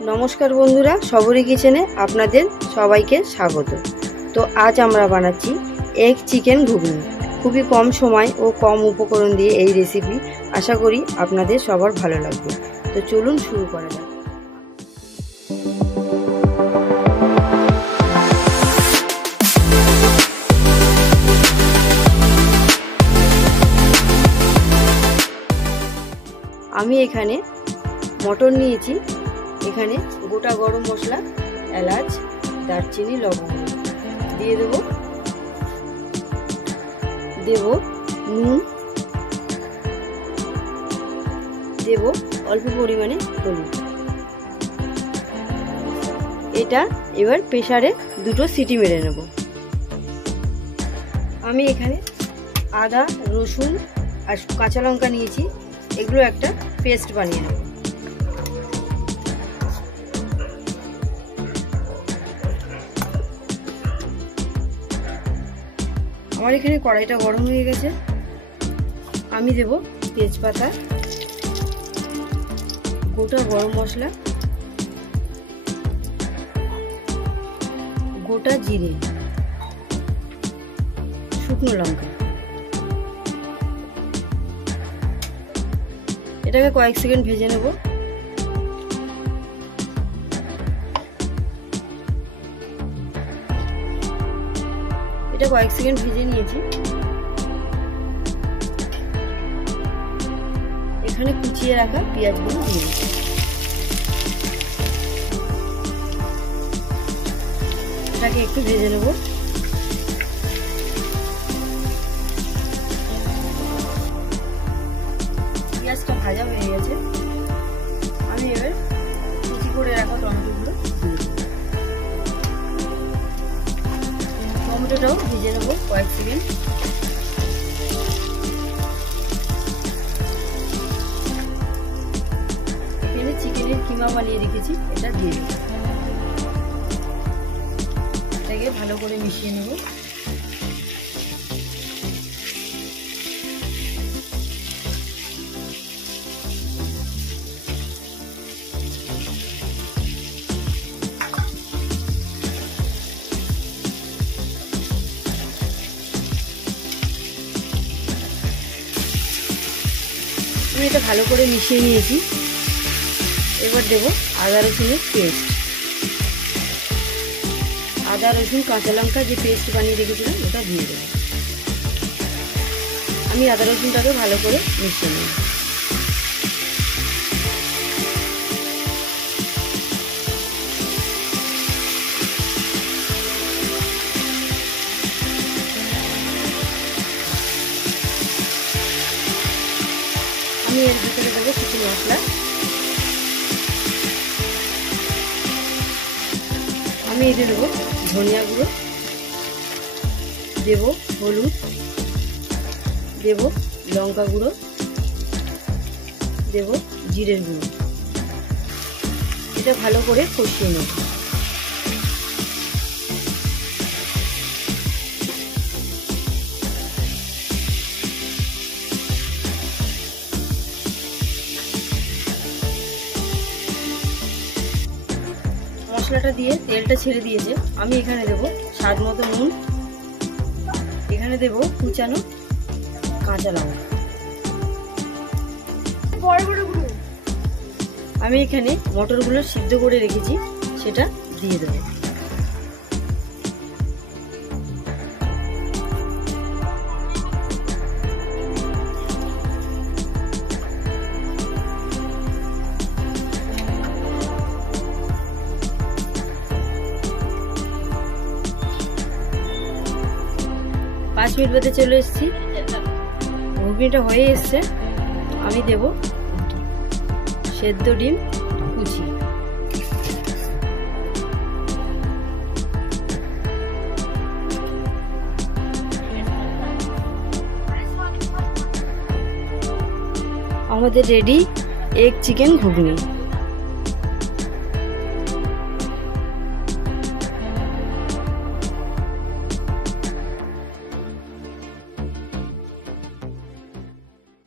नमस्कार बंधुरा सबरी किचेने आपनादेर सबाइके स्वागत। तो आज आमरा बानाচ্ছি एग चिकेन घुगनी। खूबই कम समय और कम उपकरण दिए এই रेसिपि आशा करी आपनादेर सबार भालो लागबे। तो चलुन शुरू करा जाक। आमी एखाने मटन निয়েছি, এখানে গোটা গরম মশলা, এলাচ, দারচিনি, লবঙ্গ দিয়ে দেব নুন, দেব অল্প পরিমাণে হলুদ। এটা এবার প্রেসারে দুটো সিটি মেরে নেব। আমি এখানে আদা, রসুন আর কাঁচা লঙ্কা নিয়েছি, এগুলো একটা পেস্ট বানিয়ে নেব। আমার এখানে কড়াইটা গরম হয়ে গেছে, আমি দেব তেজপাতা, গোটা গরম মশলা, গোটা জিরে, শুকনো লঙ্কা। এটাকে কয়েক সেকেন্ড ভেজে নেব। এটা কয়েক সেকেন্ড ভেজে নিয়েছি। এখানে কুচিয়ে রাখা পেঁয়াজগুলো দিয়ে দিচ্ছি। এটাকে একটু ভেজে নেব। পেঁয়াজটা ভাজা হয়ে গেছে, আমি এবার কুচি করে রাখা টমেটোগুলো দিয়ে দেব। টমেটোটাও ভেজে নেব কয়েক সেকেন্ড। এখানে চিকেনের কিমা বানিয়ে রেখেছি, এটা দিয়ে দেব। এটাকে ভালো করে মিশিয়ে নেব। আমি এটা ভালো করে মিশিয়ে নিয়েছি। এবার দেব আদা রসুনের পেস্ট। আদা রসুন কাঁচা লঙ্কা যে পেস্ট বানিয়ে রেখেছিলাম ওটা দিয়ে দেব। আমি আদা রসুনটাকে ভালো করে মিশিয়ে নেব। আমি এর ভিতরে দেবো কিছু মশলা। আমি এতে দেবো ধনিয়া গুঁড়ো, দেব হলুদ, দেব লঙ্কা গুঁড়ো, দেব জিরের গুঁড়ো। এটা ভালো করে কষিয়ে নেব। মশলাটা দিয়ে তেলটা ছেড়ে দিয়েছে, আমি এখানে দেব স্বাদ মতো নুন, এখানে দেব কুচানো কাঁচা লঙ্কা। আমি এখানে মটরগুলো সিদ্ধ করে রেখেছি, সেটা দিয়ে দেব। পাঁচ মিনিট বাদে চলে এসেছি, ঘুগনিটা হয়ে এসছে। আমি দেব সেদ্ধ ডিম কুচি। আমাদের রেডি এগ চিকেন ঘুগনি।